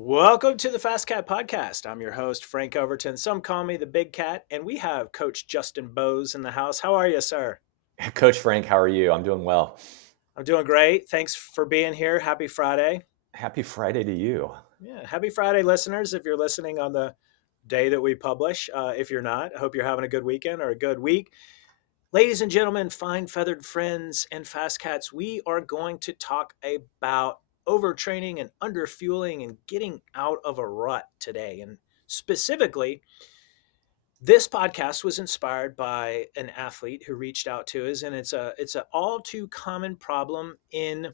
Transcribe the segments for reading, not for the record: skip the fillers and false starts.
Welcome to the Fast Cat Podcast. I'm your host, Frank Overton. Some call me the Big Cat, and we have Coach Justin Bowes in the house. How are you, sir? Coach Frank, how are you? I'm doing well. I'm doing great. Thanks for being here. Happy Friday. Happy Friday to you. Yeah, happy Friday, listeners. If you're listening on the day that we publish, if you're not, I hope you're having a good weekend or a good week. Ladies and gentlemen, fine feathered friends and fast cats, we are going to talk about overtraining and underfueling and getting out of a rut today. And specifically, this podcast was inspired by an athlete who reached out to us, and it's a all too common problem in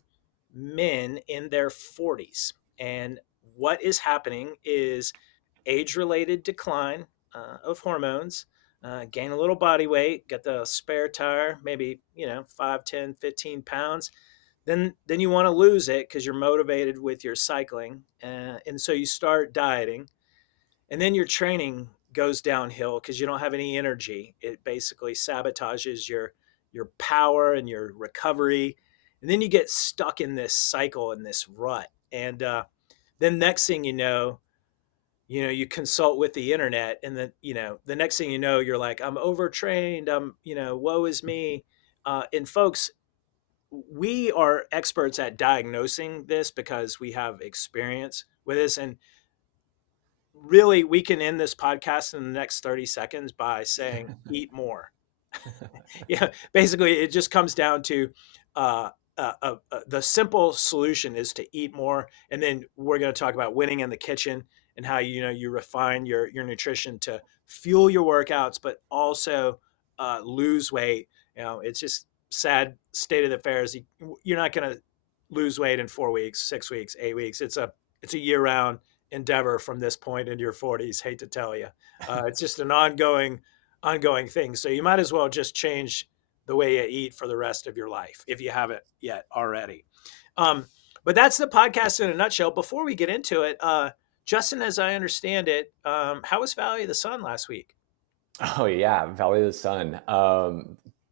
men in their 40s. And what is happening is age-related decline of hormones, gain a little body weight, get the spare tire, maybe 5, 10, 15 pounds. Then you want to lose it because you're motivated with your cycling, and so you start dieting, and then your training goes downhill because you don't have any energy. It basically sabotages your power and your recovery, and then you get stuck in this cycle and this rut. And then next thing you consult with the internet, and then the next thing you know, you're like, I'm overtrained. Woe is me. And folks, we are experts at diagnosing this because we have experience with this, and really, we can end this podcast in the next 30 seconds by saying, eat more. Yeah, basically, it just comes down to the simple solution is to eat more. And then we're going to talk about winning in the kitchen and how you refine your nutrition to fuel your workouts, but also lose weight. It's just sad state of the affairs. You're not going to lose weight in 4 weeks, 6 weeks, 8 weeks. It's a year round endeavor from this point into your 40s. Hate to tell you, it's just an ongoing thing. So you might as well just change the way you eat for the rest of your life if you haven't yet already. Um, but that's the podcast in a nutshell. Before we get into it, Justin, as I understand it, how was Valley of the Sun last week? Oh yeah, Valley of the Sun.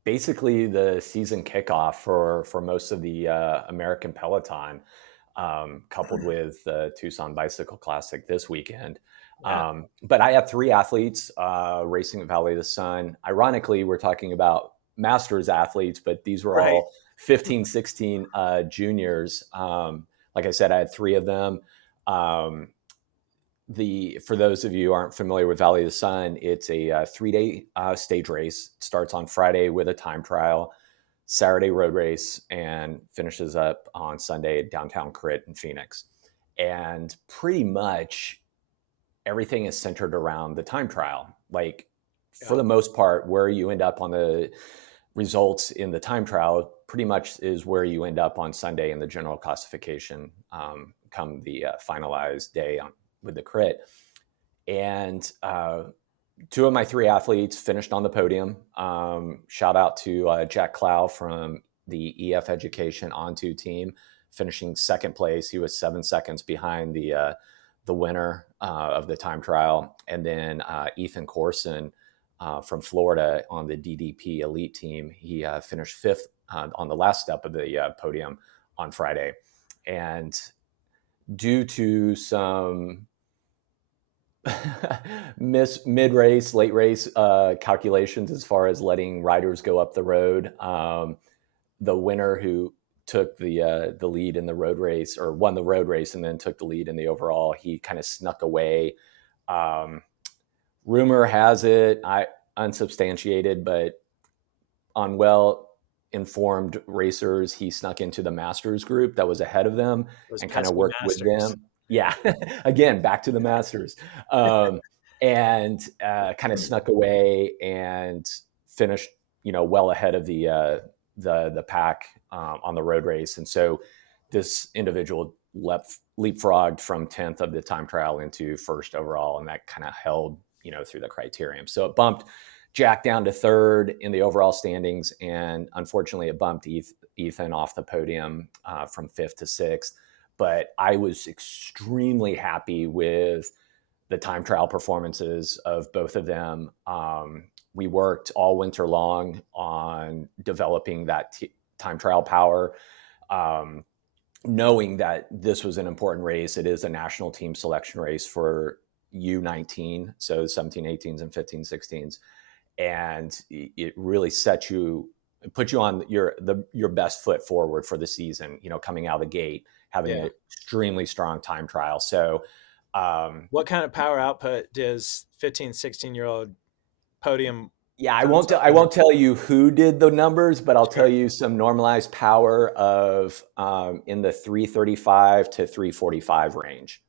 Basically, the season kickoff for most of the American Peloton, coupled with the Tucson Bicycle Classic this weekend. Yeah, But I have three athletes racing at Valley of the Sun. Ironically, we're talking about Masters athletes, but these were right. all 15, 16 juniors. Like I said, I had three of them. Um, for those of you who aren't familiar with Valley of the Sun, it's a 3-day stage race. It starts on Friday with a time trial, Saturday road race, and finishes up on Sunday at downtown Crit in Phoenix. And pretty much everything is centered around the time trial. Like, for Yeah. the most part, where you end up on the results in the time trial pretty much is where you end up on Sunday in the general classification, come the finalized day with the crit. And two of my three athletes finished on the podium. Shout out to Jack Clow from the EF Education On2 team, finishing second place. He was 7 seconds behind the winner of the time trial. And then Ethan Corson from Florida on the DDP Elite team, he finished fifth on the last step of the podium on Friday. And due to some mid race, late race calculations as far as letting riders go up the road. The winner who took the lead in the road race, or won the road race and then took the lead in the overall, he kind of snuck away. Rumor has it, unsubstantiated, but on well informed racers, he snuck into the Masters group that was ahead of them Those and kind of pesky worked with masters. them. Yeah, again, back to the Masters. And kind of snuck away and finished, well ahead of the pack on the road race. And so this individual leapfrogged from 10th of the time trial into first overall, and that kind of held, through the criterium. So it bumped Jack down to third in the overall standings, and unfortunately, it bumped Ethan off the podium from fifth to sixth. But I was extremely happy with the time trial performances of both of them. We worked all winter long on developing that time trial power. knowing that this was an important race. It is a national team selection race for U19, so 17, 18s and 15, 16s. And it really put you on your best foot forward for the season, coming out of the gate, having Yeah. an extremely strong time trial. So, What kind of power output does 15, 16-year-old podium yeah, I time won't. I trial? won't tell you who did the numbers, but I'll tell you some normalized power of in the 335 to 345 range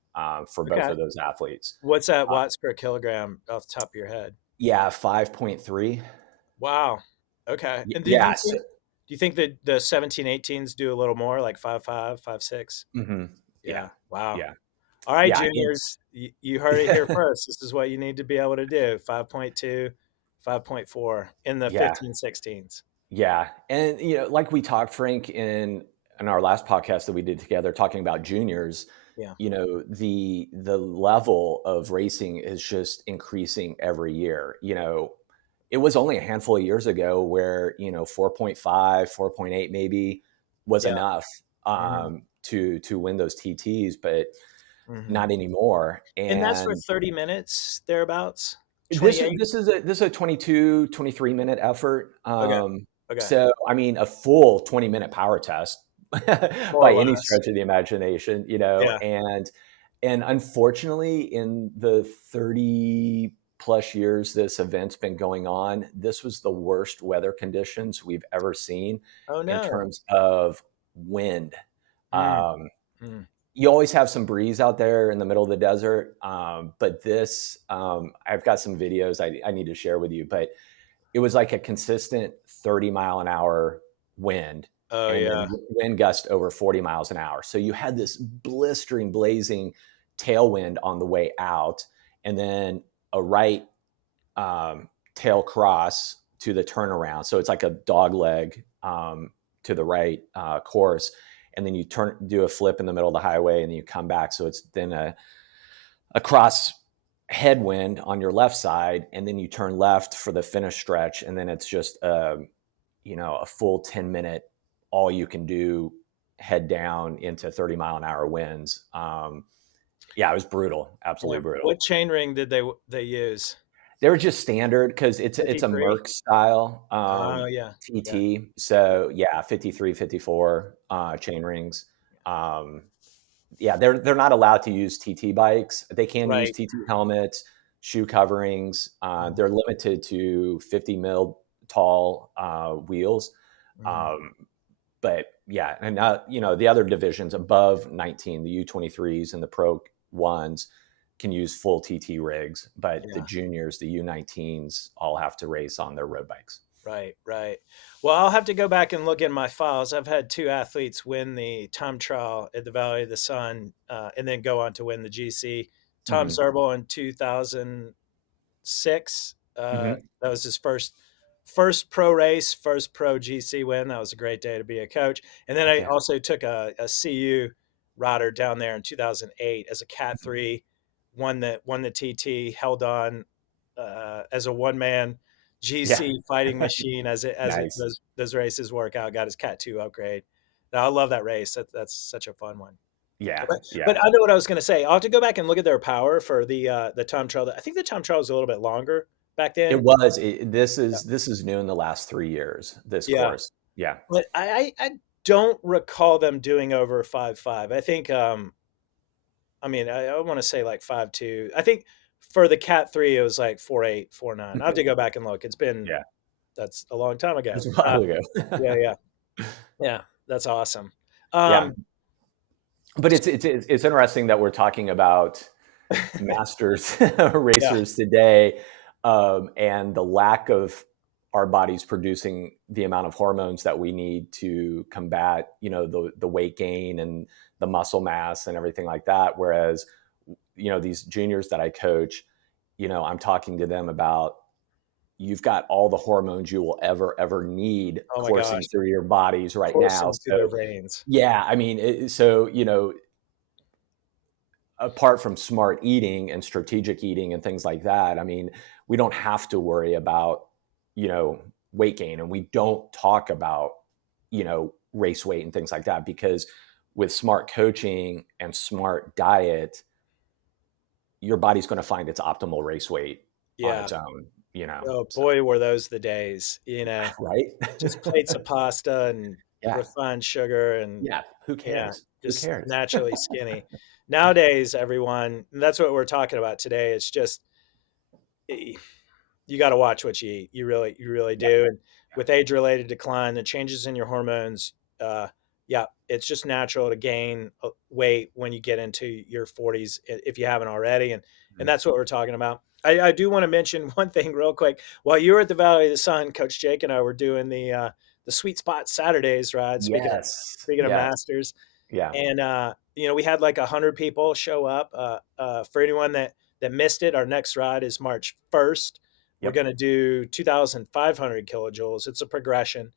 for both Okay. of those athletes. What's that Uh, watts per kilogram off the top of your head? yeah, 5.3. Wow. Okay. And did you Yeah. think, do you think that the 17, 18s do a little more, like 5.5, 5.6? Hmm. Yeah, Yeah. Wow. yeah, All right, yeah. juniors, you heard it here first. This is what you need to be able to do: 5.2, 5.4 in the Yeah, 15, 16s. yeah. And like we talked, Frank, in our last podcast that we did together, talking about juniors. Yeah. The level of racing is just increasing every year. It was only a handful of years ago where 4.5, 4.8 maybe was Yeah. enough Hmm. to win those TTs, but Hmm. not anymore. And that's for And 30 minutes thereabouts, this 28. this is a 22, 23 minute effort. Okay. Okay. So I mean, a full 20-minute power test More or by any less. stretch of the imagination, Yeah. and unfortunately, in the 30 plus years this event's been going on, this was the worst weather conditions we've ever seen Oh, in no. terms of wind. Mm, Um, mm. you always have some breeze out there in the middle of the desert. But I've got some videos I need to share with you, but it was like a consistent 30-mile-an-hour wind Oh, and yeah. then wind gust over 40 miles an hour. So you had this blistering, blazing tailwind on the way out, and then a right tail cross to the turnaround. So it's like a dog leg to the right course. And then you do a flip in the middle of the highway, and then you come back. So it's then a cross headwind on your left side, and then you turn left for the finish stretch. And then it's just, a full 10-minute, all you can do head down into 30-mile-an-hour winds. Yeah, it was brutal. Yeah. Absolutely brutal. What chain ring did they use? They were just standard because it's a 53? Merck style Oh, yeah. Yeah. TT. So yeah, 53, 54 chain rings. Um, yeah, they're not allowed to use TT bikes. They can use Right. TT helmets, shoe coverings. Mhm, They're limited to 50 mil tall wheels. mhm. Um, but yeah, and the other divisions above 19, the U23s and the Pro ones can use full TT rigs, but the Yeah. juniors, the U19s, all have to race on their road bikes. Right, right. Well, I'll have to go back and look in my files. I've had two athletes win the time trial at the Valley of the Sun, and then go on to win the GC. Tom Hmm. Zerbel in 2006. Hmm. That was his first pro race, first pro GC win. That was a great day to be a coach. And then I Yeah. also took a CU rider down there in 2008 as a Cat 3, won the TT, held on as a one man Yeah. GC fighting machine Nice. those races work out. Got his Cat 2 upgrade. I love that race. That's such a fun one. Yeah. But Yeah. I know what I was going to say. I'll have to go back and look at their power for the time trial. I think the time trial was a little bit longer back It then. was. This Yeah, is this is new in the last 3 years. This yeah. course. Yeah. But I don't recall them doing over 5.5. I think I mean I want to say like 5.2. I think for the Cat 3 it was like 4.8, 4.9. I have to go back and look. It's been Yeah. That's a long time It's ago. a while ago. Yeah, yeah, yeah. That's awesome. Yeah. Um, But it's interesting that we're talking about masters yeah. racers today, and the lack of our bodies producing the amount of hormones that we need to combat, the weight gain and the muscle mass and everything like that. Whereas, these juniors that I coach, I'm talking to them about, you've got all the hormones you will ever need Oh my gosh, coursing through your bodies right now. coursing through their So veins. yeah, I mean, so apart from smart eating and strategic eating and things like that, I mean, we don't have to worry about, weight gain, and we don't talk about, race weight and things like that, because with smart coaching and smart diet, your body's going to find its optimal race weight on Yeah. its own, you know. Oh So, boy, were those the days, right? just plates of pasta and Yeah. refined sugar and Yeah. Who yeah, cares? Who just cares? naturally skinny. Nowadays, everyone, and that's what we're talking about today. It's just eh, you got to watch what you eat. You really Yeah. do. And with Yeah. age-related decline, the changes in your hormones, yeah, it's just natural to gain weight when you get into your 40s if you haven't already. And Mhm. that's what we're talking about. I do want to mention one thing real quick. While you were at the Valley of the Sun, Coach Jake and I were doing the Sweet Spot Saturdays ride. Yes. Speaking of Yes. masters, Yeah. and we had like 100 people show up. For anyone that missed it, our next ride is March 1st. We're Yep. going to do 2,500 kilojoules. It's a progression.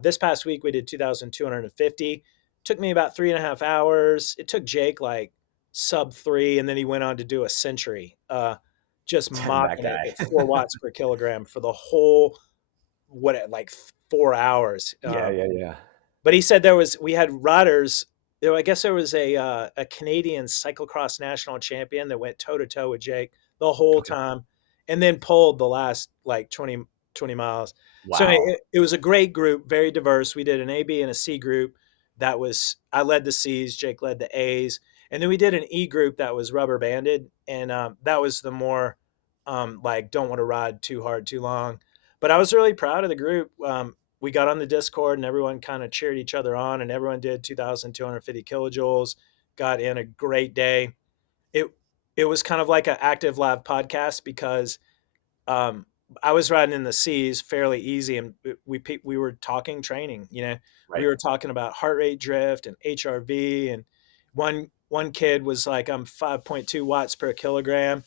This past week we did 2,250. Took me about 3.5 hours. It took Jake like sub 3, and then he went on to do a century. Just That mocking it guy. at 4 watts per kilogram for the whole like 4 hours. Yeah. Yeah. Yeah. But he said we had riders. I guess there was a Canadian cyclocross national champion that went toe to toe with Jake the whole Okay. time, and then pulled the last like 20 miles. So Wow. it was a great group, very diverse. We did an A, B, and a C group. I led the C's, Jake led the A's, and then we did an E group that was rubber banded, and that was the more like don't want to ride too hard too long. But I was really proud of the group. We got on the Discord and everyone kind of cheered each other on, and everyone did 2,250 kilojoules, got in a great day. It it was kind of like an active live podcast because um, I was riding in the C's fairly easy, and we were talking training. We Right. were talking about heart rate drift and HRV, and one kid was like, "I'm 5.2 watts per kilogram,"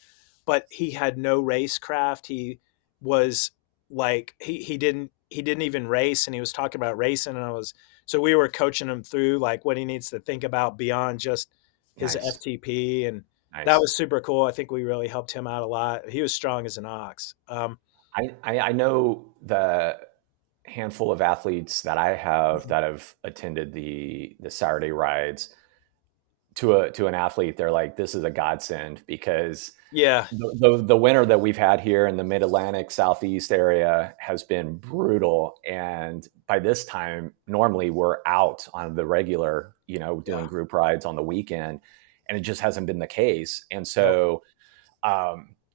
but he had no racecraft. He was like he didn't even race, and he was talking about racing, and we were coaching him through like what he needs to think about beyond just his Nice. FTP, and that Nice. was super cool. I think we really helped him out a lot. He was strong as an ox. I know the handful of athletes that I have Mhm. that have attended the Saturday rides. To an athlete, they're like, this is a godsend because Yeah, the winter that we've had here in the Mid Atlantic Southeast area has been brutal, and by this time, normally we're out on the regular, doing yeah, group rides on the weekend, and it just hasn't been the case. And no, so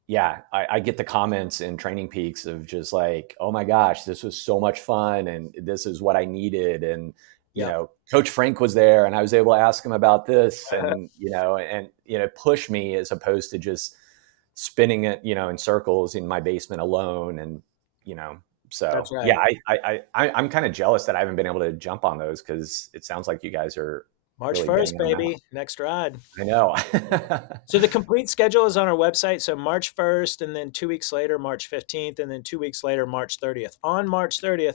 yeah, I get the comments in Training Peaks of just like, oh my gosh, this was so much fun, and this is what I needed. And yeah, Coach Frank was there, and I was able to ask him about this, and push me as opposed to just spinning it, in circles in my basement alone. And you know, that's so yeah, right. I'm kind of jealous that I haven't been able to jump on those because it sounds like you guys are March really 1st, banging them out. baby, next ride. I know. So the complete schedule is on our website. So March 1st, and then 2 weeks later, March 15th, and then 2 weeks later, March 30th. On March 30th,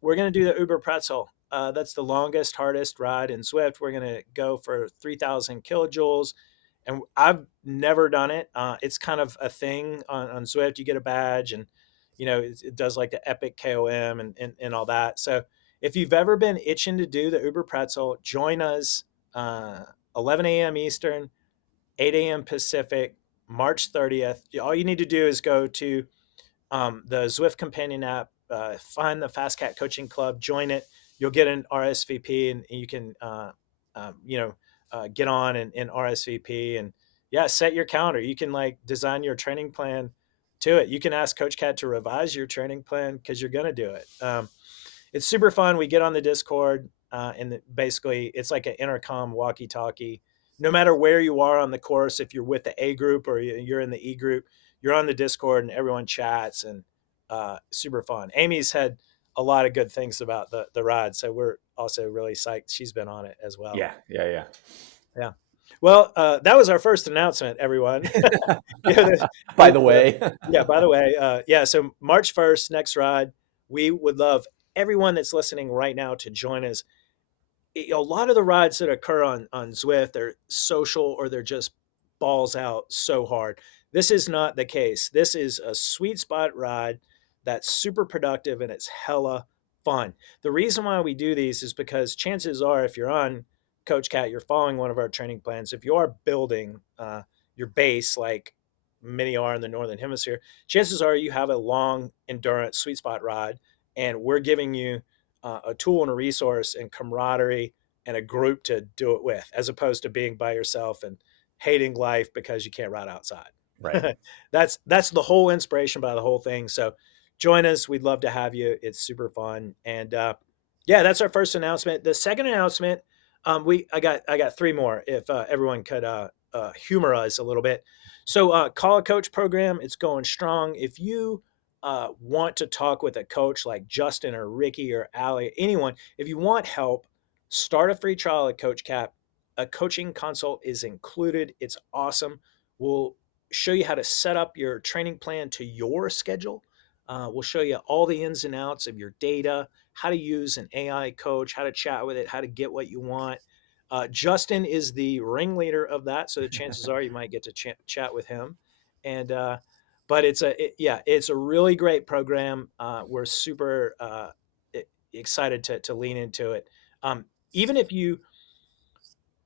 we're going to do the Uber Pretzel. That's the longest, hardest ride in Zwift. We're going to go for 3,000 kilojoules. And I've never done it. It's kind of a thing on Zwift. You get a badge, and it does like the epic KOM and all that. So if you've ever been itching to do the Uber Pretzel, join us. uh, 11 a.m. Eastern, 8 a.m. Pacific, March 30th. All you need to do is go to the Zwift companion app, find the Fast Cat Coaching Club, join it. You'll get an RSVP, and you can, get on and RSVP, and yeah, set your calendar. You can like design your training plan to it. You can ask Coach Cat to revise your training plan because you're going to do it. It's super fun. We get on the Discord, and basically it's like an intercom walkie-talkie. No matter where you are on the course, if you're with the A group or you're in the E group, you're on the Discord and everyone chats, and super fun. Amy's had a lot of good things about the ride, so we're also really psyched she's been on it as well. Yeah, yeah, Yeah. Well, that was our first announcement, everyone. yeah. Yeah, By the way. yeah. By the way, yeah. So March 1st, next ride. We would love everyone that's listening right now to join us. A lot of the rides that occur on Zwift are social, or they're just balls out so hard. This is not the case. This is a sweet spot ride that's super productive, and it's hella fun. The reason why we do these is because chances are, if you're on CoachCat, you're following one of our training plans, if you are building your base like many are in the Northern Hemisphere, chances are you have a long endurance sweet spot rod, and we're giving you a tool and a resource and camaraderie and a group to do it with, as opposed to being by yourself and hating life because you can't ride outside. Right. That's the whole inspiration by the whole thing. So join us. We'd love to have you. It's super fun. And yeah, that's our first announcement. The second announcement, I got three more. If everyone could humor us a little bit. So call a coach program. It's going strong. If you want to talk with a coach like Justin or Ricky or Allie, anyone, if you want help, start a free trial at CoachCat. A coaching consult is included. It's awesome. We'll show you how to set up your training plan to your schedule. We'll show you all the ins and outs of your data, how to use an AI coach, how to chat with it, how to get what you want. Justin is the ringleader of that, so the chances are you might get to chat with him. And but it's a really great program. We're super excited to lean into it. Even if you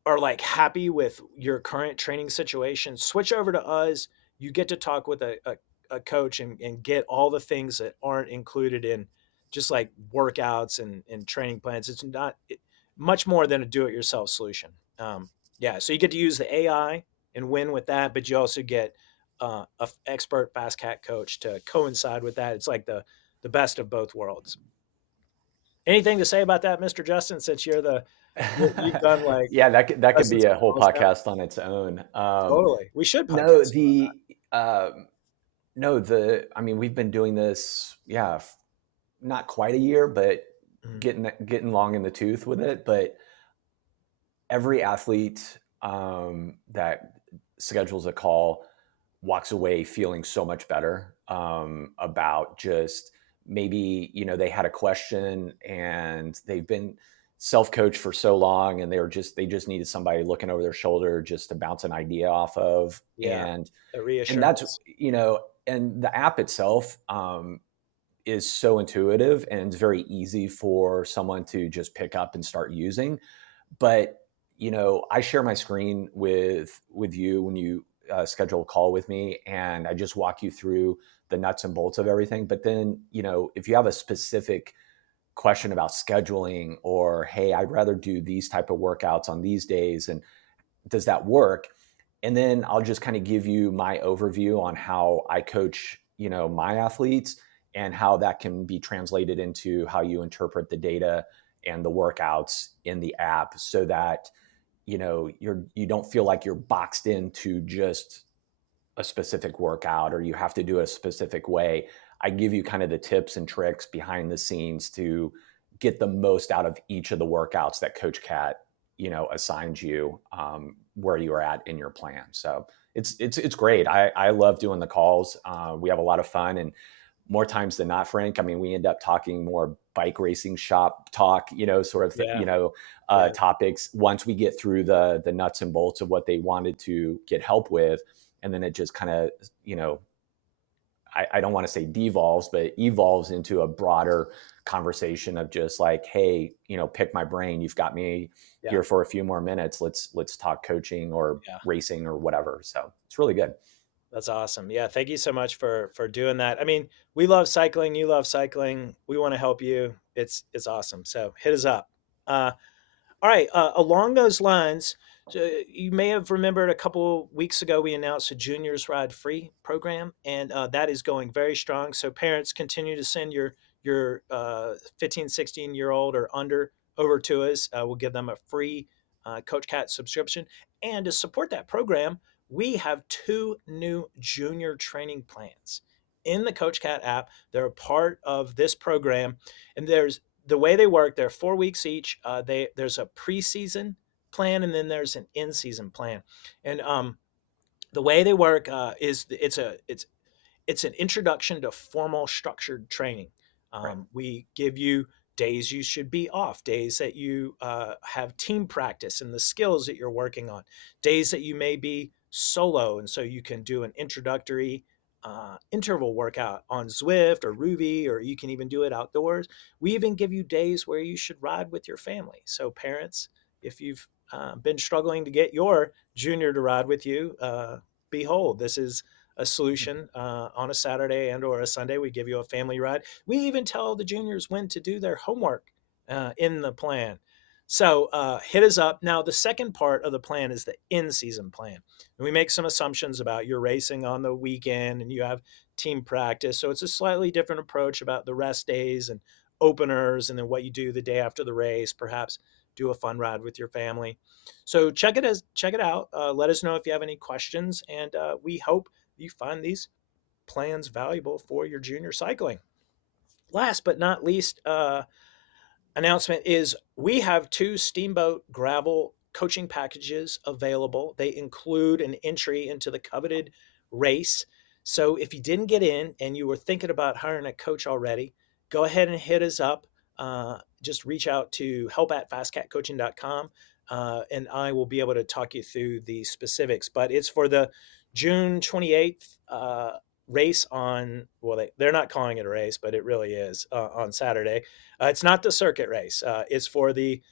are like happy with your current training situation, switch over to us. You get to talk with a coach and get all the things that aren't included in just like workouts and training plans. It's not much more than a do-it-yourself solution. Yeah, so you get to use the AI and win with that, but you also get a expert fast cat coach to coincide with that. It's like the best of both worlds. Anything to say about that, Mr. Justin? Since you've done like Yeah, that could dozens be of a whole calls now. podcast on its own. Totally. We should No, podcast about the no, I mean, we've been doing this, yeah, not quite a year, but that. Mhm. getting long in the tooth with it. But every athlete that schedules a call walks away feeling so much better about just maybe, they had a question and they've been self-coached for so long, and they just needed somebody looking over their shoulder just to bounce an idea off of. Yeah, the And that's, reassurance. and the app itself is so intuitive, and it's very easy for someone to just pick up and start using. But I share my screen with you when you schedule a call with me, and I just walk you through the nuts and bolts of everything. But then, if you have a specific question about scheduling, or hey, I'd rather do these type of workouts on these days, and does that work? And then I'll just kind of give you my overview on how I coach, my athletes, and how that can be translated into how you interpret the data and the workouts in the app, so that you don't feel like you're boxed into just a specific workout, or you have to do a specific way. I give you kind of the tips and tricks behind the scenes to get the most out of each of the workouts that Coach Cat, assigns you, where you are at in your plan. So it's great. I love doing the calls. We have a lot of fun, and more times than not, Frank, I mean, we end up talking more bike racing shop talk, sort of, Yeah, yeah, topics once we get through the nuts and bolts of what they wanted to get help with. And then it just kind of, I don't want to say devolves, but evolves into a broader conversation of just like, hey, pick my brain. You've got me yeah, here for a few more minutes. Let's talk coaching or yeah. racing or whatever. So it's really good. That's awesome. Yeah, thank you so much for doing that. I mean, we love cycling. You love cycling. We want to help you. It's awesome. So hit us up. All right. Along those lines, so you may have remembered a couple weeks ago we announced a Juniors Ride Free program, and that is going very strong. So parents, continue to send your 15, 16-year old or under over to us. We'll give them a free Coach Cat subscription, and to support that program, we have two new junior training plans in the Coach Cat app. They're a part of this program, and there's the way they work. They're 4 weeks each. There's a preseason plan, and then there's an in-season plan. And the way they work is it's an introduction to formal structured training. Right. We give you days you should be off, days that you have team practice and the skills that you're working on, days that you may be solo, and so you can do an introductory interval workout on Zwift or Ruby, or you can even do it outdoors. We even give you days where you should ride with your family. So parents, if you've been struggling to get your junior to ride with you, behold, this is a solution. On a Saturday and or a Sunday, we give you a family ride. We even tell the juniors when to do their homework in the plan. So hit us up. Now, the second part of the plan is the in-season plan. And we make some assumptions about your racing on the weekend and you have team practice. So it's a slightly different approach about the rest days and openers and then what you do the day after the race, perhaps do a fun ride with your family. So check it out. Let us know if you have any questions, and we hope you find these plans valuable for your junior cycling. Last but not least, announcement is we have 2 Steamboat Gravel coaching packages available. They include an entry into the coveted race. So if you didn't get in and you were thinking about hiring a coach already, go ahead and hit us up. Just reach out to help@fastcatcoaching.com, and I will be able to talk you through the specifics. But it's for the June 28th race on, well, they're not calling it a race, but it really is on Saturday. It's not the circuit race. It's for the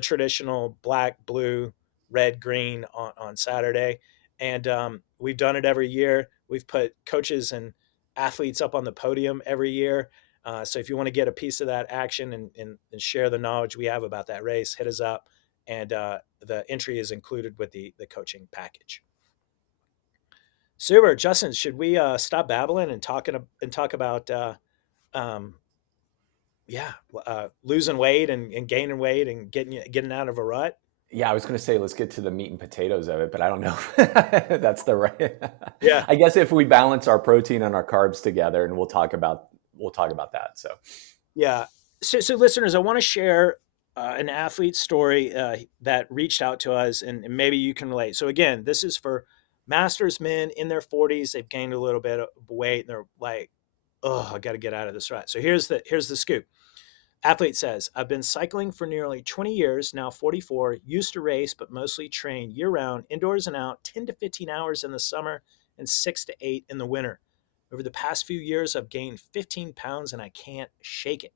traditional black, blue, red, green on Saturday, and we've done it every year. We've put coaches and athletes up on the podium every year. So if you want to get a piece of that action and share the knowledge we have about that race, hit us up, and the entry is included with the coaching package. Super, Justin. Should we stop babbling and talk about um, yeah, losing weight and gaining weight and getting out of a rut? Yeah, I was going to say let's get to the meat and potatoes of it, but I don't know if that's the right. Yeah, I guess if we balance our protein and our carbs together, and we'll talk about that. So yeah. So listeners, I want to share an athlete story that reached out to us, and maybe you can relate. So again, this is for masters men in their 40s. They've gained a little bit of weight, and they're like, "Oh, I got to get out of this rut." So here's the scoop. Athlete says, I've been cycling for nearly 20 years, now 44, used to race, but mostly train year round, indoors and out, 10 to 15 hours in the summer and 6 to 8 in the winter. Over the past few years, I've gained 15 pounds and I can't shake it.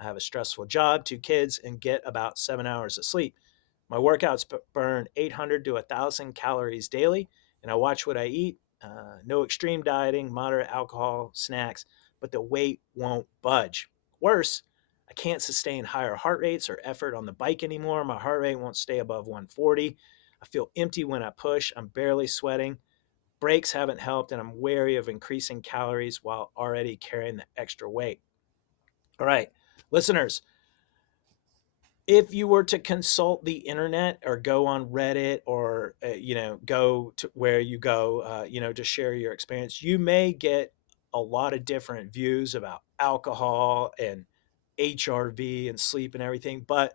I have a stressful job, 2 kids, and get about 7 hours of sleep. My workouts burn 800 to 1,000 calories daily, and I watch what I eat. No extreme dieting, moderate alcohol, snacks, but the weight won't budge. Worse, I can't sustain higher heart rates or effort on the bike anymore. My heart rate won't stay above 140. I feel empty when I push. I'm barely sweating. Breaks haven't helped, and I'm wary of increasing calories while already carrying the extra weight. All right, listeners, if you were to consult the internet or go on Reddit or go to where you go, to share your experience, you may get a lot of different views about alcohol and HRV and sleep and everything. But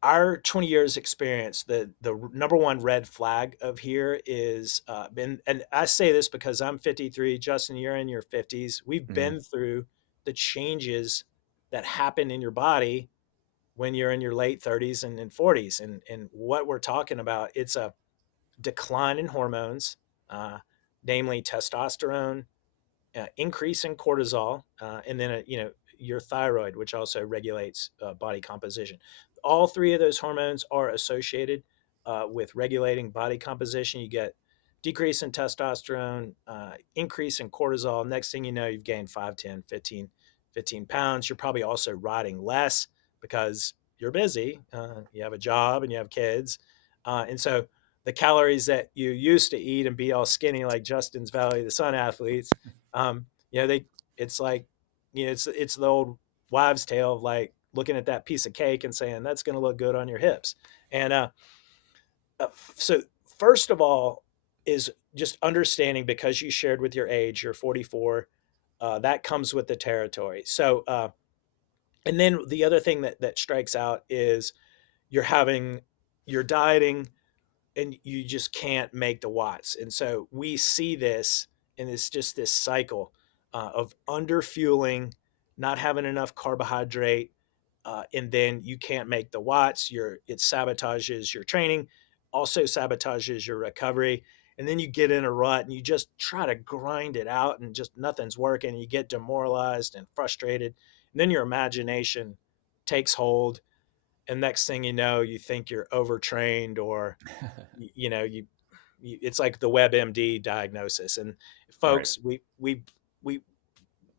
our 20 years experience, the number one red flag of here is been, and I say this because I'm 53, Justin, you're in your 50s. We've mhm. been through the changes that happen in your body when you're in your late 30s and 40s. And what we're talking about, it's a decline in hormones, uh, namely testosterone, increase in cortisol, and then your thyroid, which also regulates body composition. All 3 of those hormones are associated with regulating body composition. You get decrease in testosterone, increase in cortisol. Next thing you know, you've gained 5, 10, 15 pounds. You're probably also riding less because you're busy. You have a job and you have kids. And so the calories that you used to eat and be all skinny like Justin's Valley of the Sun athletes, they it's like, it's the old wives' tale of like looking at that piece of cake and saying that's going to look good on your hips. And so first of all is just understanding, because you shared with your age, you're 44, that comes with the territory. So and then the other thing that strikes out is you're dieting and you just can't make the watts. And so we see this, and it's just this cycle of underfueling, not having enough carbohydrate, and then you can't make the watts. It sabotages your training, also sabotages your recovery. And then you get in a rut and you just try to grind it out and just nothing's working. You get demoralized and frustrated. And then your imagination takes hold, and next thing you know, you think you're overtrained, or it's like the WebMD diagnosis. And Right. folks, we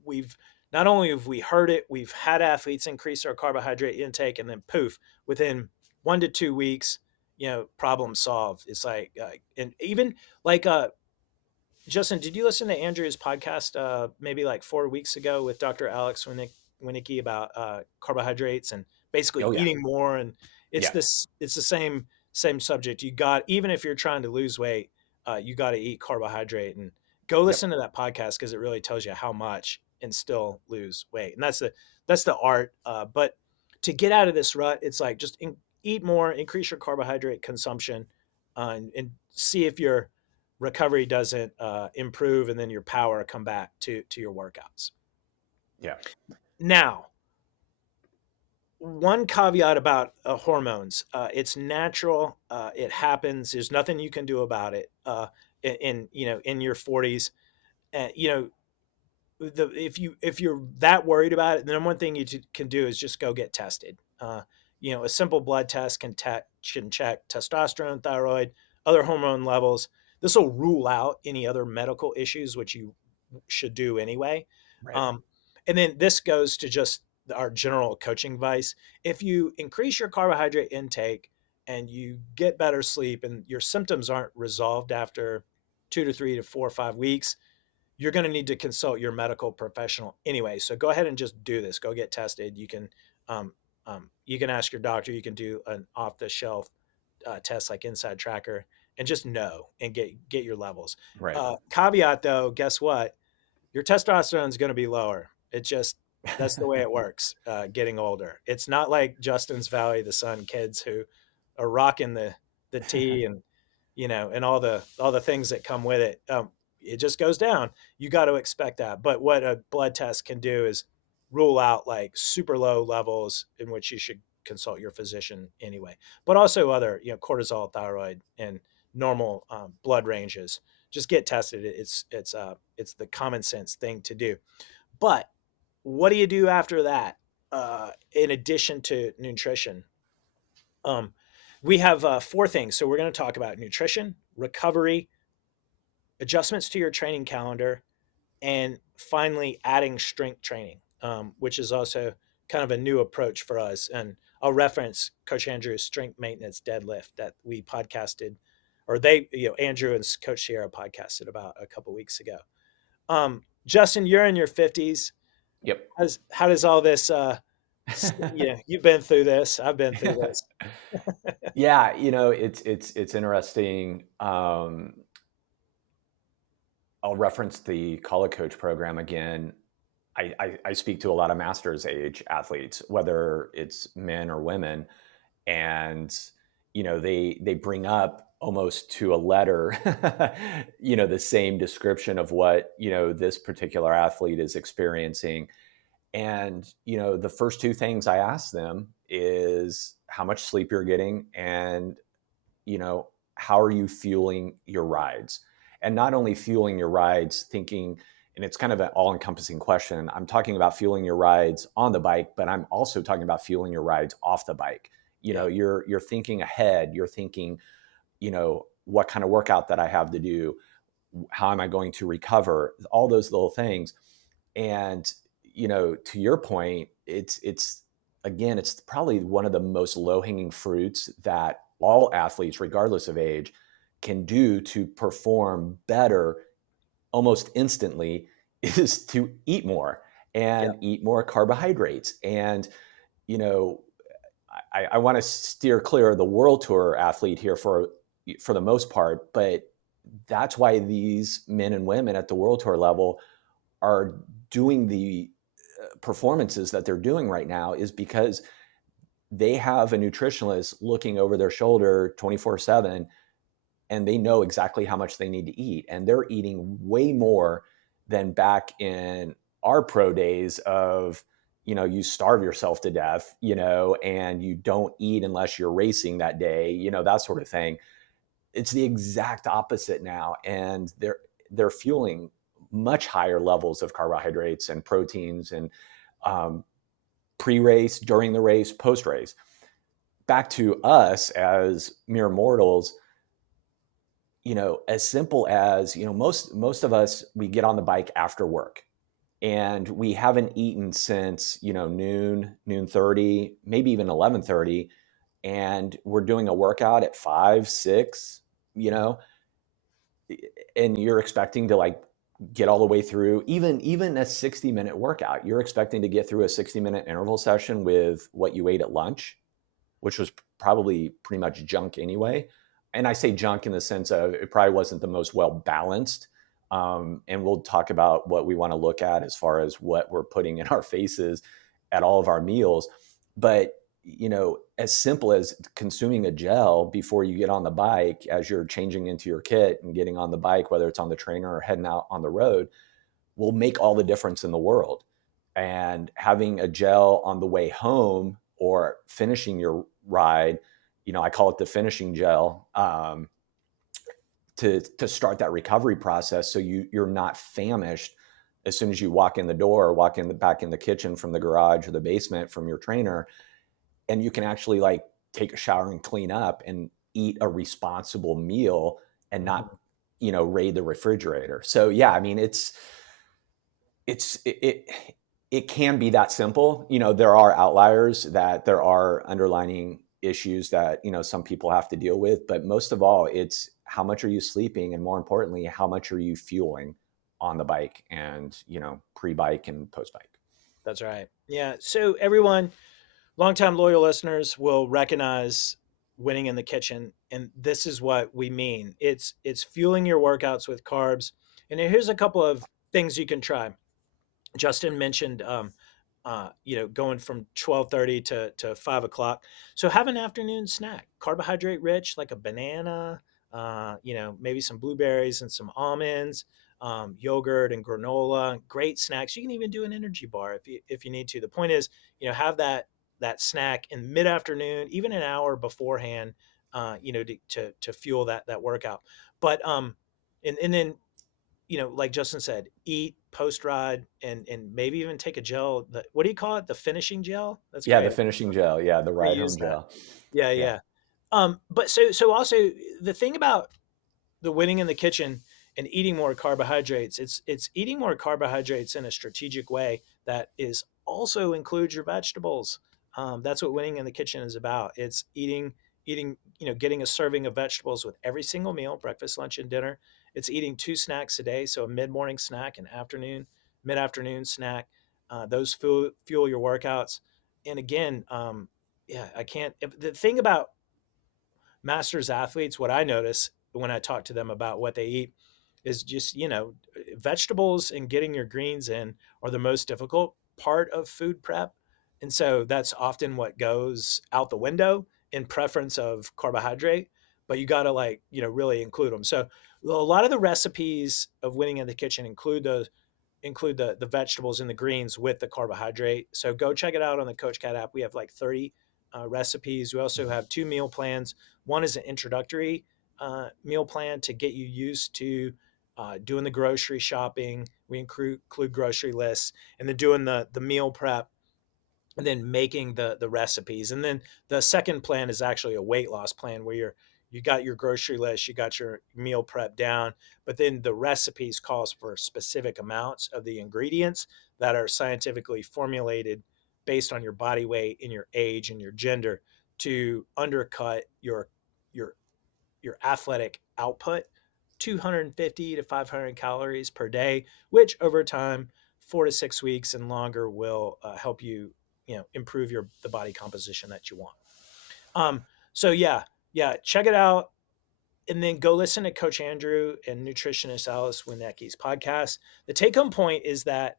we've not only have we heard it, we've had athletes increase our carbohydrate intake, and then poof, within 1 to 2 weeks, problem solved. It's like, and even like Justin, did you listen to Andrew's podcast maybe like 4 weeks ago with Dr. Alex Winnicki about carbohydrates and basically Oh yeah. eating more? And Yeah. it's the same subject. You got, even if you're trying to lose weight, you got to eat carbohydrate, and go Yep. listen to that podcast because it really tells you how much and still lose weight. And that's the art. But to get out of this rut, it's like just eat more, increase your carbohydrate consumption, and see if you're recovery doesn't improve, and then your power come back to your workouts. Yeah. Now, one caveat about hormones: it's natural, it happens. There's nothing you can do about it. In your 40s, you know if you're that worried about it, the number one thing you can do is just go get tested. A simple blood test can check testosterone, thyroid, other hormone levels. This will rule out any other medical issues, which you should do anyway. Right. Um, and then this goes to just our general coaching advice. If you increase your carbohydrate intake and you get better sleep, and your symptoms aren't resolved after 2 to 3 to 4 or 5 weeks, you're going to need to consult your medical professional anyway. So go ahead and just do this. Go get tested. Um, you can ask your doctor. You can do an off the shelf test like Inside Tracker, and just know and get your levels. Right. Caveat though, guess what? Your testosterone is going to be lower. It just, that's the way it works. Getting older, it's not like Justin's Valley of the Sun kids who are rocking the tea, and all the things that come with it. It just goes down. You got to expect that. But what a blood test can do is rule out like super low levels, in which you should consult your physician anyway. But also other, cortisol, thyroid, and normal blood ranges. Just get tested. It's the common sense thing to do. But what do you do after that? In addition to nutrition, um, we have four things. So we're going to talk about nutrition, recovery, adjustments to your training calendar, and finally adding strength training, which is also kind of a new approach for us. And I'll reference Coach Andrew's strength maintenance deadlift that we podcasted, or Andrew and Coach Sierra podcasted about a couple weeks ago. Justin, you're in your 50s. Yep. How does all this? You've been through this. I've been through this. Yeah, it's interesting. I'll reference the College Coach program again. I speak to a lot of master's age athletes, whether it's men or women, and they bring up almost to a letter, the same description of what this particular athlete is experiencing. And the first two things I ask them is how much sleep you're getting, and how are you fueling your rides? And not only fueling your rides, thinking, and it's kind of an all-encompassing question. I'm talking about fueling your rides on the bike, but I'm also talking about fueling your rides off the bike. Yeah. You're thinking ahead. You're thinking, what kind of workout that I have to do, how am I going to recover, all those little things. And to your point, it's again, it's probably one of the most low-hanging fruits that all athletes, regardless of age, can do to perform better almost instantly, is to eat more Yeah. and eat more carbohydrates. And you know I want to steer clear of the world tour athlete here for the most part, but that's why these men and women at the world tour level are doing the performances that they're doing right now, is because they have a nutritionist looking over their shoulder 24/7, and they know exactly how much they need to eat, and they're eating way more than back in our pro days of you starve yourself to death, and you don't eat unless you're racing that day, that sort of thing. It's the exact opposite now, and they're fueling much higher levels of carbohydrates and proteins, and um, pre-race, during the race, post-race. back to us as mere mortals, as simple as, most of us, we get on the bike after work and we haven't eaten since, noon 30, maybe even 11:30, and we're doing a workout at 5, 6, you know, and you're expecting to like get all the way through even a 60-minute workout. You're expecting to get through a 60-minute interval session with what you ate at lunch, which was probably pretty much junk anyway. And I say junk in the sense of it probably wasn't the most well balanced. And we'll talk about what we want to look at as far as what we're putting in our faces at all of our meals. But, as simple as consuming a gel before you get on the bike, as you're changing into your kit and getting on the bike, whether it's on the trainer or heading out on the road, will make all the difference in the world. And having a gel on the way home or finishing your ride, I call it the finishing gel, to start that recovery process, so you're not famished as soon as you walk in the door or back in the kitchen from the garage or the basement from your trainer, and you can actually like take a shower and clean up and eat a responsible meal and not Mhm. raid the refrigerator. So yeah, I mean, it's it can be that simple. There are outliers, that there are underlining issues that some people have to deal with, but most of all, it's how much are you sleeping, and more importantly, how much are you fueling on the bike, and pre-bike and post-bike. That's right. Yeah. So everyone, longtime loyal listeners will recognize winning in the kitchen, and this is what we mean. It's fueling your workouts with carbs. And here's a couple of things you can try. Justin mentioned, going from 12:30 to 5 o'clock. So have an afternoon snack, carbohydrate rich, like a banana, maybe some blueberries and some almonds, yogurt and granola. Great snacks. You can even do an energy bar if you need to. The point is, have that snack in mid afternoon, even an hour beforehand, to fuel that workout. But and then like Justin said, eat post ride and maybe even take a gel. What do you call it? The finishing gel? That's Yeah, great. the finishing gel. Yeah, the I'm gonna ride use home that. gel. Yeah, Yeah. yeah. But so also the thing about the winning in the kitchen and eating more carbohydrates, it's eating more carbohydrates in a strategic way that is also includes your vegetables. That's what winning in the kitchen is about. It's eating, getting a serving of vegetables with every single meal, breakfast, lunch, and dinner. It's eating two snacks a day, so a mid-morning snack and mid-afternoon snack. Those fuel your workouts. And again, yeah, I can't. The thing about masters athletes, what I notice when I talk to them about what they eat is just, vegetables and getting your greens in are the most difficult part of food prep. And so that's often what goes out the window in preference of carbohydrate, but you got to really include them. So a lot of the recipes of winning in the kitchen include the vegetables and the greens with the carbohydrate. So go check it out on the CoachCat app. We have like 30 recipes. We also have two meal plans. One is an introductory meal plan to get you used to doing the grocery shopping. We include grocery lists, and then doing the meal prep, and then making the recipes. And then the second plan is actually a weight loss plan where you got your grocery list, you got your meal prep down, but then the recipes calls for specific amounts of the ingredients that are scientifically formulated based on your body weight and your age and your gender to undercut your your athletic output, 250 to 500 calories per day, which over time, 4 to 6 weeks and longer, will help you, improve the body composition that you want. So yeah, check it out, and then go listen to Coach Andrew and nutritionist Alice Winecki's podcast. The take home point is that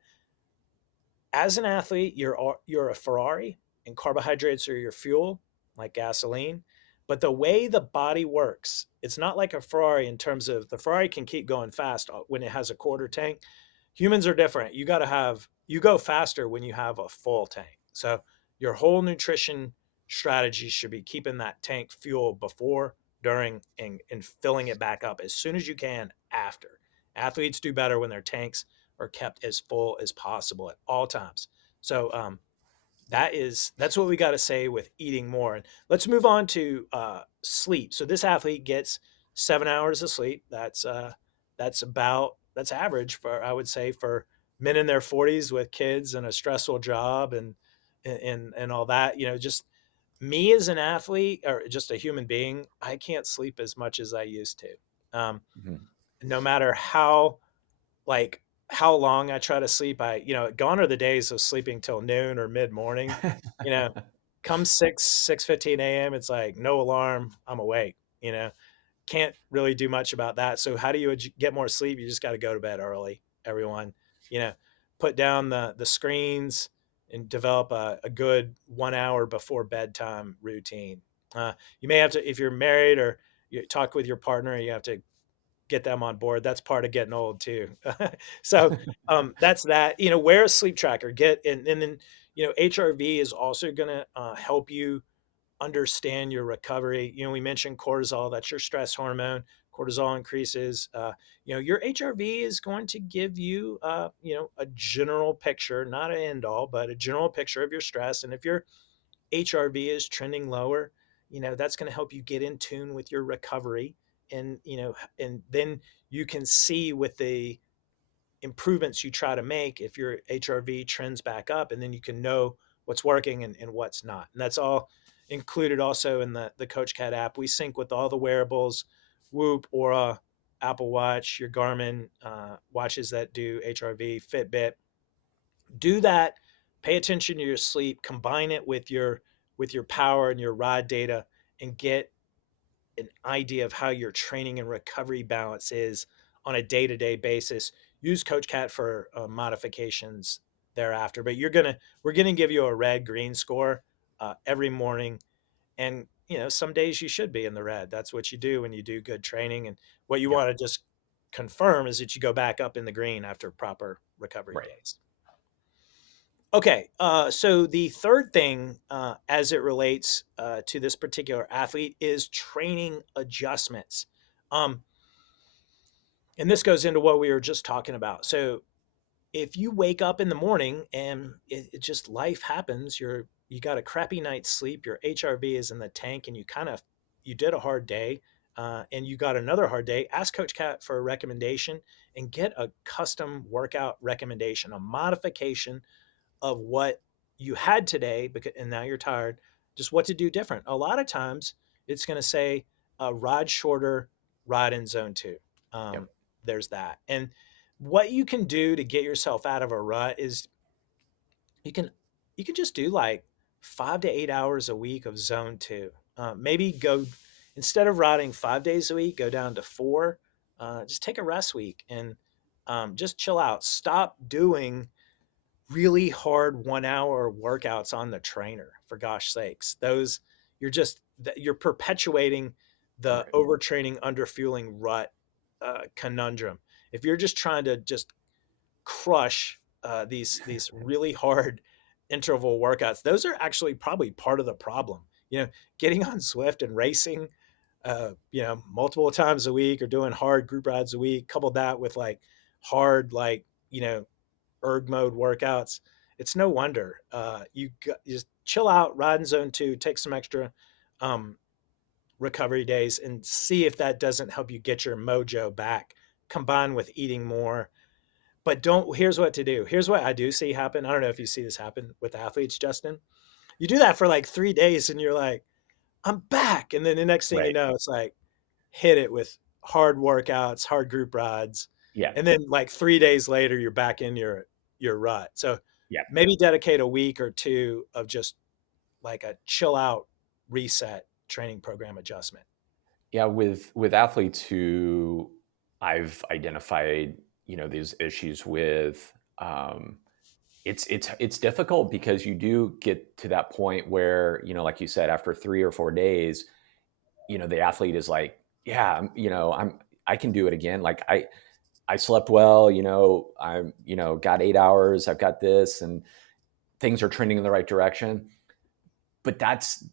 as an athlete, you're a Ferrari, and carbohydrates are your fuel, like gasoline. But the way the body works, it's not like a Ferrari in terms of the Ferrari can keep going fast when it has a quarter tank. Humans are different. You go faster when you have a full tank. So your whole nutrition strategy should be keeping that tank fuel before, during, and filling it back up as soon as you can after. Athletes do better when their tanks are kept as full as possible at all times. So that's what we got to say with eating more. And let's move on to sleep. So this athlete gets 7 hours of sleep. That's average for, I would say, for men in their 40s with kids and a stressful job and all that. Just me as an athlete or just a human being, I can't sleep as much as I used to. Mhm. No matter like how long I try to sleep. Gone are the days of sleeping till noon or mid morning. You know, come 6:15 a.m., it's like no alarm, I'm awake. You know, can't really do much about that. So how do you get more sleep? You just got to go to bed early. Everyone, you know, put down the screens and develop a good 1 hour before bedtime routine. You may have to, if you're married or you talk with your partner, you have to get them on board. That's part of getting old too. So that's that. Wear a sleep tracker. And then HRV is also going to help you understand your recovery. We mentioned cortisol. That's your stress hormone. Cortisol increases. Your HRV is going to give you a general picture, not an end all, but a general picture of your stress. And if your HRV is trending lower, that's going to help you get in tune with your recovery. And then you can see with the improvements you try to make if your HRV trends back up, and then you can know what's working and what's not. And that's all included also in the CoachCat app. We sync with all the wearables, Whoop, Aura, Apple Watch, your Garmin watches that do HRV, Fitbit. Do that. Pay attention to your sleep. Combine it with your power and your rod data, and get an idea of how your training and recovery balance is on a day-to-day basis. Use CoachCat for modifications thereafter. But we're gonna give you a red green score every morning, and some days you should be in the red. That's what you do when you do good training. And what you Yep. want to just confirm is that you go back up in the green after proper recovery Right. days. Okay, so the third thing, as it relates to this particular athlete, is training adjustments. Um, and this goes into what we were just talking about. So if you wake up in the morning and it just life happens, you got a crappy night's sleep, your HRV is in the tank, and you did a hard day, and you got another hard day. Ask Coach Cat for a recommendation and get a custom workout recommendation, a modification of what you had today, and now you're tired, just what to do different. A lot of times it's going to say ride shorter, ride in zone two. Yep. There's that. And what you can do to get yourself out of a rut is you can you can just do like 5 to 8 hours a week of zone two. Maybe go, instead of riding 5 days a week, go down to four. Just take a rest week and just chill out. Stop doing really hard 1 hour workouts on the trainer, for gosh sakes. Those, you're perpetuating the Right. overtraining, underfueling rut conundrum. If you're just trying to just crush these really hard interval workouts, those are actually probably part of the problem. Getting on Zwift and racing multiple times a week, or doing hard group rides a week, couple that with like hard, like erg mode workouts. It's no wonder you just chill out, ride in zone two, take some extra um, recovery days, and see if that doesn't help you get your mojo back. Combined with eating more, but don't. Here's what to do. Here's what I do see happen. I don't know if you see this happen with athletes, Justin. You do that for like 3 days, and you're like, I'm back, and then the next thing you Right. know, it's like hit it with hard workouts, hard group rides, Yeah. and then like 3 days later, you're back in your rut. So Yeah. maybe dedicate a week or two of just like a chill out, reset training program adjustment. Yeah. With athletes who I've identified, these issues with, it's difficult because you do get to that point where, like you said, after 3 or 4 days, the athlete is like, yeah, I can do it again. Like I slept well, I'm, got 8 hours, I've got this, and things are trending in the right direction. But that's,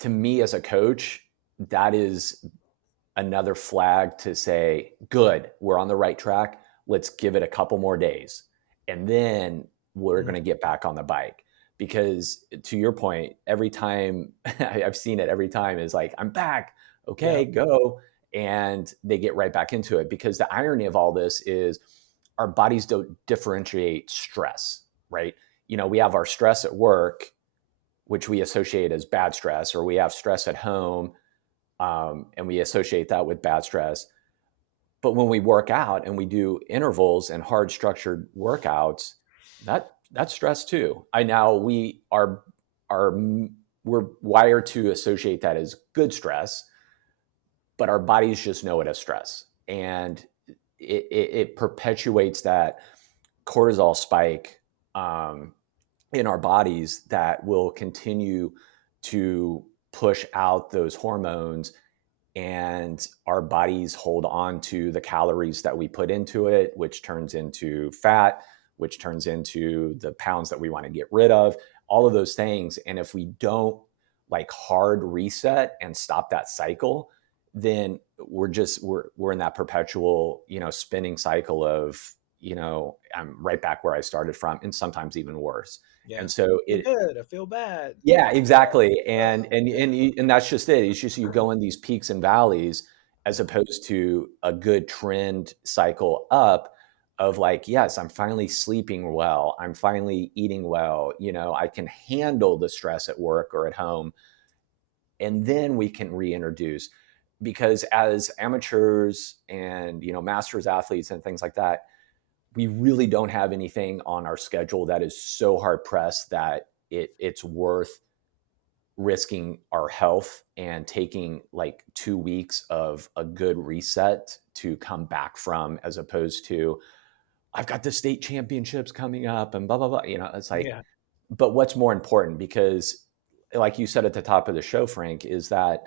to me as a coach, that is another flag to say, good, we're on the right track. Let's give it a couple more days. And then we're going Mm. to get back on the bike. because to your point, every time I've seen it every time is like, I'm back. Yeah. Okay, go. And they get right back into it, because the irony of all this is our bodies don't differentiate stress, right? We have our stress at work, which we associate as bad stress, or we have stress at home, and we associate that with bad stress. But when we work out and we do intervals and hard structured workouts, that's stress too. I now we are we're wired to associate that as good stress, but our bodies just know it as stress, and it perpetuates that cortisol spike, in our bodies, that will continue to push out those hormones, and our bodies hold on to the calories that we put into it, which turns into fat, which turns into the pounds that we want to get rid of, all of those things. And if we don't like hard reset and stop that cycle, then we're in that perpetual, spinning cycle of, I'm right back where I started from, and sometimes even worse. Yeah. And so Feel good. I feel bad. yeah, exactly. Uh, And that's just it. It's just you go in these peaks and valleys, as opposed to a good trend cycle up of like, yes, I'm finally sleeping well. I'm finally eating well. I can handle the stress at work or at home. And then we can reintroduce, because as amateurs and, masters athletes and things like that, we really don't have anything on our schedule that is so hard pressed that it's worth risking our health and taking like 2 weeks of a good reset to come back from, as opposed to, I've got the state championships coming up and blah blah blah. It's like, yeah. but what's more important? Because like you said at the top of the show, Frank, is that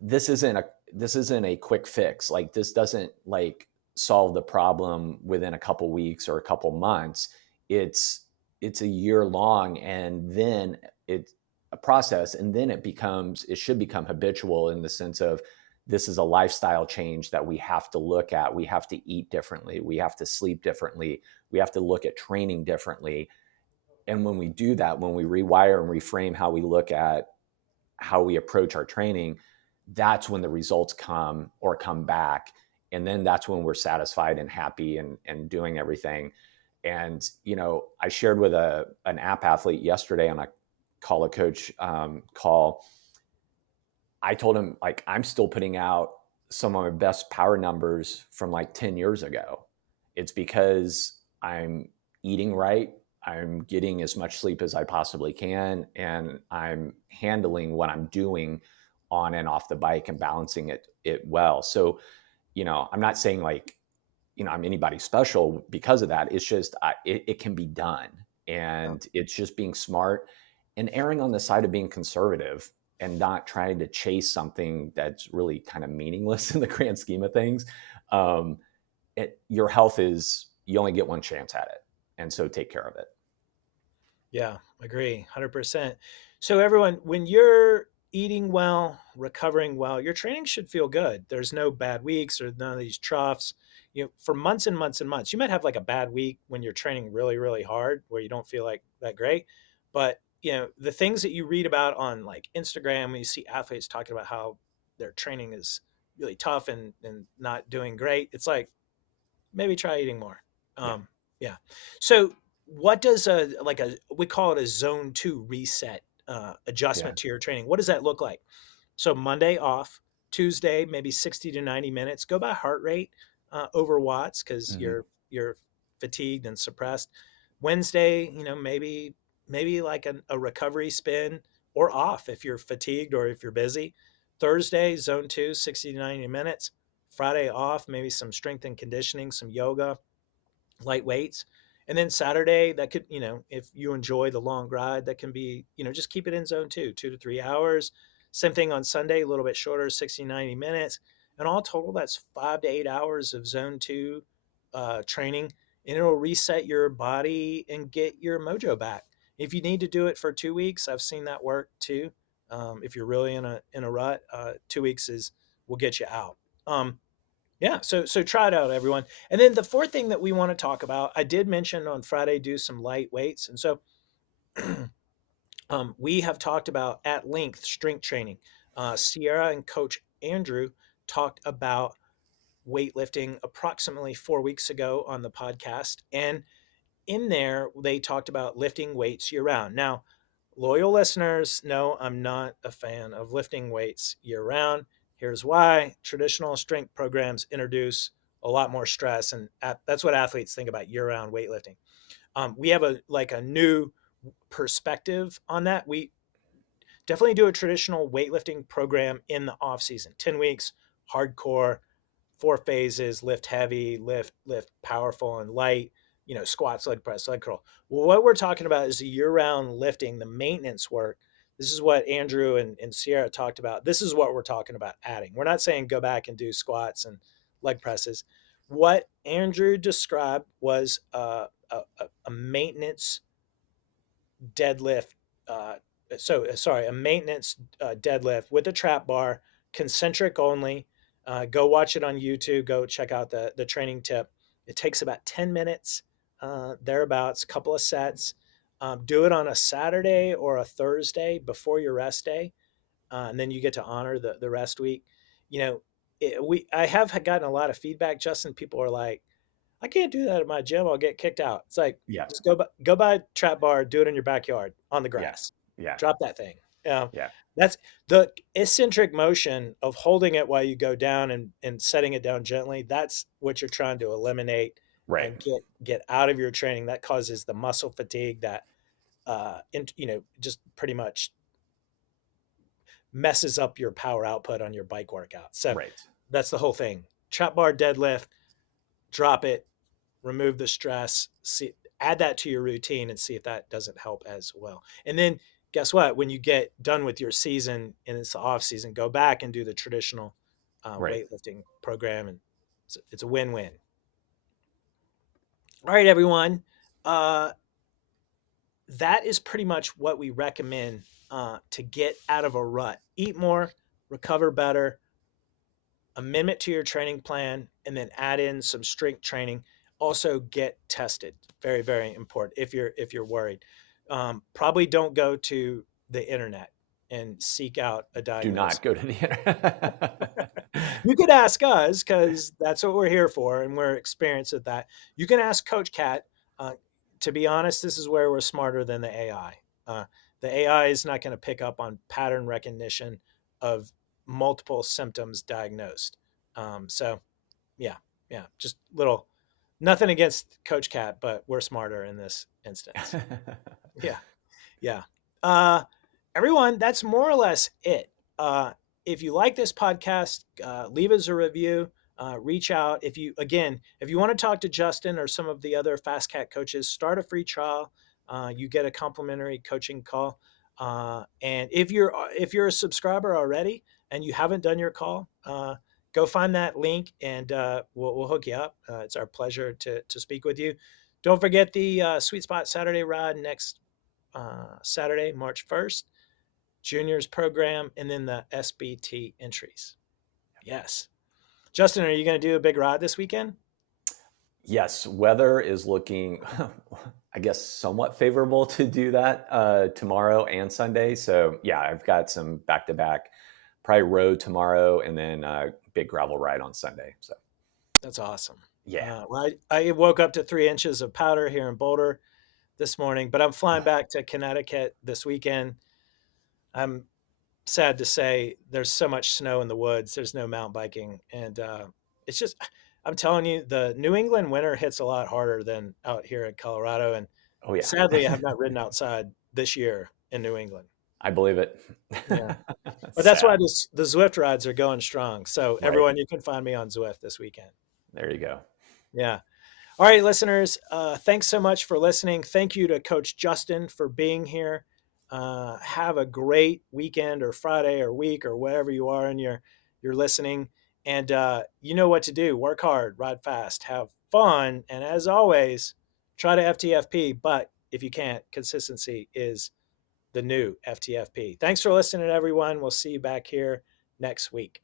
this isn't a quick fix. Like, this doesn't like solve the problem within a couple weeks or a couple months. It's a year long, and then it's a process, and then it should become habitual, in the sense of, this is a lifestyle change that we have to look at. We have to eat differently, we have to sleep differently, we have to look at training differently. And when we do that, when we rewire and reframe how we look at how we approach our training, that's when the results come back. And then that's when we're satisfied and happy and doing everything. And, I shared with an app athlete yesterday on a Call a Coach call. I told him, like, I'm still putting out some of my best power numbers from like 10 years ago. It's because I'm eating right, I'm getting as much sleep as I possibly can, and I'm handling what I'm doing on and off the bike and balancing it well. So, I'm not saying like, I'm anybody special because of that. It's just, it can be done, Oh, and it's just being smart and erring on the side of being conservative, and not trying to chase something that's really kind of meaningless in the grand scheme of things. Um, your health is, you only get one chance at it, and so take care of it. yeah. Agree. 100%. So, everyone, when you're eating well, recovering well, your training should feel good. There's no bad weeks or none of these troughs. For months and months and months, you might have like a bad week when you're training really, really hard where you don't feel like that great. But, the things that you read about on like Instagram, when you see athletes talking about how their training is really tough and not doing great, it's like, maybe try eating more. Yeah, Yeah. So what does we call it a zone two reset yeah, adjustment to your training? What does that look like? So Monday off, Tuesday maybe 60 to 90 minutes. Go by heart rate over watts because hmm, you're fatigued and suppressed. Wednesday, maybe like a recovery spin or off if you're fatigued or if you're busy. Thursday, zone two, 60 to 90 minutes. Friday off, maybe some strength and conditioning, some yoga, light weights. And then Saturday, that could, if you enjoy the long ride, that can be, just keep it in zone two, 2 to 3 hours. Same thing on Sunday, a little bit shorter, 60, 90 minutes. And all total, that's 5 to 8 hours of zone two training. And it'll reset your body and get your mojo back. If you need to do it for 2 weeks, I've seen that work too. If you're really in a rut, 2 weeks will get you out. Yeah, so try it out, everyone. And then the fourth thing that we want to talk about, I did mention on Friday do some light weights, and so We have talked about at length strength training. Sierra and Coach Andrew talked about weightlifting approximately 4 weeks ago on the podcast. And in there, they talked about lifting weights year round. Now, loyal listeners know I'm not a fan of lifting weights year round. Here's why: traditional strength programs introduce a lot more stress, and that's what athletes think about year round weightlifting. We have a new perspective on that. We definitely do a traditional weightlifting program in the off season, 10 weeks, hardcore, 4 phases: lift heavy, lift powerful and light, squats, leg press, leg curl. Well, what we're talking about is the year-round lifting, the maintenance work. This is what Andrew and Sierra talked about. This is what we're talking about adding. We're not saying go back and do squats and leg presses. What Andrew described was a maintenance deadlift. A maintenance deadlift with a trap bar, concentric only. Go watch it on YouTube. Go check out the training tip. It takes about 10 minutes, thereabouts, a couple of sets. Do it on a Saturday or a Thursday before your rest day, and then you get to honor the rest week. You know, I have gotten a lot of feedback, Justin. People are like, I can't do that at my gym. I'll get kicked out. It's like, Yeah. just go buy a trap bar, do it in your backyard on the Yeah. grass. Yeah. Drop that thing. Yeah. That's the eccentric motion of holding it while you go down and setting it down gently. That's what you're trying to eliminate Right. and get out of your training. That causes the muscle fatigue that just pretty much messes up your power output on your bike workout. So Right. that's the whole thing. Trap bar deadlift, drop it, remove the stress, see, add that to your routine and see if that doesn't help as well. And then guess what? When you get done with your season and it's the off season, go back and do the traditional Right. weightlifting program, and it's a win-win. All right, everyone. Uh, that is pretty much what we recommend to get out of a rut. Eat more, recover better, amendment to your training plan, and then add in some strength training. Also get tested. Very, very important if you're worried. Probably don't go to the internet and seek out a Do not diagnosis. go to the internet. You could ask us, because that's what we're here for, and we're experienced at that. You can ask CoachCat. Uh, to be honest, this is where we're smarter than the AI. The AI is not going to pick up on pattern recognition of multiple symptoms diagnosed. So, yeah, yeah, just little, nothing against CoachCat, but we're smarter in this instance. Yeah, yeah. Uh, Everyone, that's more or less it. If you like this podcast, leave us a review. Reach out if you want to talk to Justin or some of the other Fast Cat coaches. Start a free trial. You get a complimentary coaching call. And if you're a subscriber already and you haven't done your call, go find that link and we'll hook you up. It's our pleasure to speak with you. Don't forget the Sweet Spot Saturday ride next Saturday, March 1st, juniors program, and then the SBT entries. Yes. Justin, are you going to do a big ride this weekend? Yes, weather is looking, I guess, somewhat favorable to do that tomorrow and Sunday. So yeah, I've got some back-to-back, probably road tomorrow and then big gravel ride on Sunday. So That's awesome. yeah. Well, I woke up to 3 inches of powder here in Boulder this morning, but I'm flying back to Connecticut this weekend. I'm sad to say there's so much snow in the woods. There's no mountain biking. And it's just, I'm telling you, the New England winter hits a lot harder than out here in Colorado. And Oh yeah. sadly, I have not ridden outside this year in New England. I believe it. Yeah. But that's why Sad. the Zwift rides are going strong. So Right. everyone, you can find me on Zwift this weekend. There you go. Yeah. All right, listeners, thanks so much for listening. Thank you to Coach Justin for being here. Have a great weekend or Friday or week or wherever you are and you're listening. And you know what to do. Work hard, ride fast, have fun, and as always, try to FTFP. But if you can't, consistency is the new FTFP. Thanks for listening, everyone. We'll see you back here next week.